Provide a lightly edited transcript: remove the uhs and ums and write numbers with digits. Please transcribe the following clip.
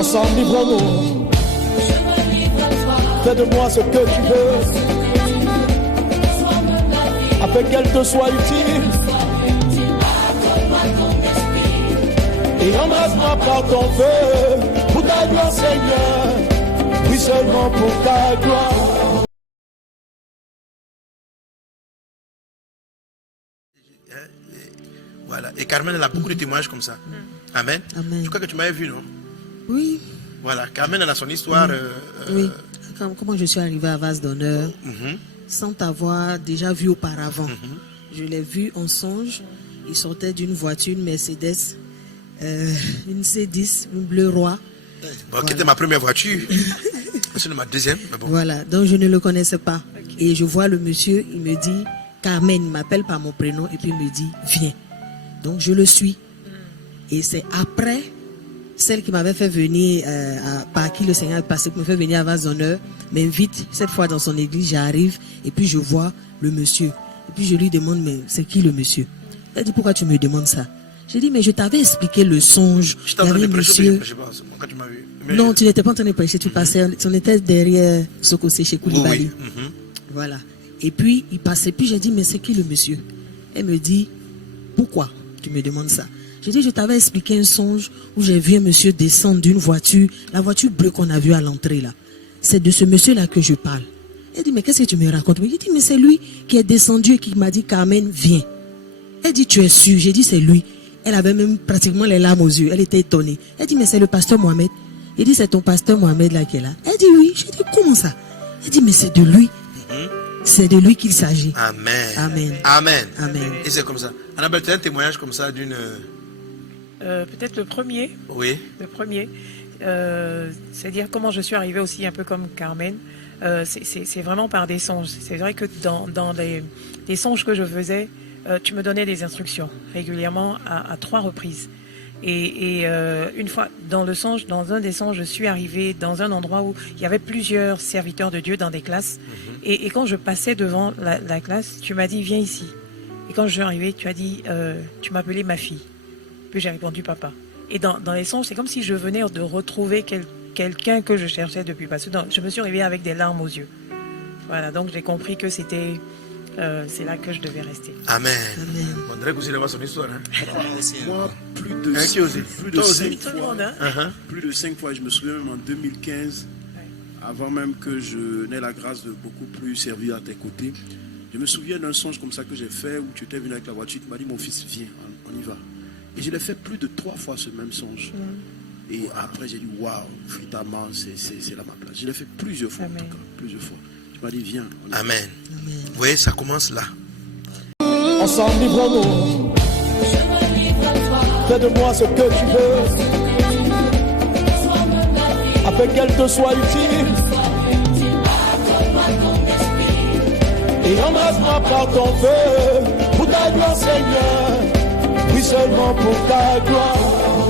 Ensemble, livrons-nous. Fais de moi ce que tu veux, afin qu'elle te soit utile. Et embrasse-moi par ton feu, pour ta gloire, Seigneur. Oui, seulement pour ta gloire. Voilà. Et Carmen, elle a beaucoup de témoignages comme ça. Amen. Amen. Je crois que tu m'avais vu, non? Oui. Voilà. Carmen, elle a son histoire. Oui. Comment je suis arrivée à Vase d'honneur sans t'avoir déjà vu auparavant. Je l'ai vu en songe. Il sortait d'une voiture, une Mercedes, une C10, une bleu roi. Bon, voilà. Qui était ma première voiture. C'est ma deuxième. Mais bon. Voilà. Donc je ne le connaissais pas. Okay. Et je vois le monsieur, il me dit, Carmen, il m'appelle par mon prénom et puis il me dit, viens. Donc je le suis. Et c'est après celle qui m'avait fait venir, par qui le Seigneur est passé, qui me fait venir à Vase d'honneur, m'invite cette fois dans son église, j'arrive et puis je vois le monsieur. Et puis je lui demande, mais c'est qui le monsieur? Elle dit, pourquoi tu me demandes ça? J'ai dit, mais je t'avais expliqué le songe. Je t'en ai prêché, quand tu m'as vu. Non, tu n'étais pas en train de prêcher, tu passais, on était derrière Sokosé chez Koulibaly. Oui. Voilà. Et puis il passait, puis j'ai dit, mais c'est qui le monsieur? Elle me dit, pourquoi tu me demandes ça? J'ai dit, je t'avais expliqué un songe où j'ai vu un monsieur descendre d'une voiture, la voiture bleue qu'on a vue à l'entrée là. C'est de ce monsieur-là que je parle. Elle dit, mais qu'est-ce que tu me racontes? J'ai dit, mais c'est lui qui est descendu et qui m'a dit, Carmen, viens. Elle dit, tu es sûr? J'ai dit, c'est lui. Elle avait même pratiquement les larmes aux yeux. Elle était étonnée. Elle dit, mais c'est le pasteur Mohamed. Il dit, c'est ton pasteur Mohamed là qui est là. Elle dit, oui. J'ai dit, comment ça? Elle dit, mais c'est de lui. C'est de lui qu'il s'agit. Amen. Amen. Amen. Amen. Et c'est comme ça. Annabelle, tu as un témoignage comme ça d'une... Peut-être le premier. Oui. Le premier. C'est-à-dire comment je suis arrivée aussi un peu comme Carmen. C'est vraiment par des songes. C'est vrai que dans les songes que je faisais, tu me donnais des instructions régulièrement à 3 reprises. Et une fois, dans un des songes, je suis arrivée dans un endroit où il y avait plusieurs serviteurs de Dieu dans des classes. Et quand je passais devant la classe, tu m'as dit, viens ici. Et quand je suis arrivée, tu as dit, tu m'appelais ma fille. Puis j'ai répondu papa. Et dans les songes, c'est comme si je venais de retrouver quelqu'un que je cherchais depuis. Parce que je me suis réveillée avec des larmes aux yeux. Voilà, donc j'ai compris que c'était... c'est là que je devais rester. Amen. Amen. On dirait que vous allez voir son histoire. Hein? Moi, plus de 5 fois, je me souviens même en 2015, avant même que je n'ai la grâce de beaucoup plus servir à tes côtés, je me souviens d'un songe comme ça que j'ai fait où tu étais venu avec la voiture, tu m'as dit, mon fils, viens, on y va. Et je l'ai fait plus de 3 fois ce même songe. Et après, j'ai dit, waouh, Fritaman, c'est là ma place. Je l'ai fait plusieurs fois, en tout cas, plusieurs fois. Tu m'as dit, viens. Amen. Vous voyez, ça commence là. Ensemble, livrons-nous. Fais de moi ce que tu veux, afin qu'elle te soit utile. Et embrasse-moi par ton feu, pour ta gloire, Seigneur. Oui, seulement pour ta gloire.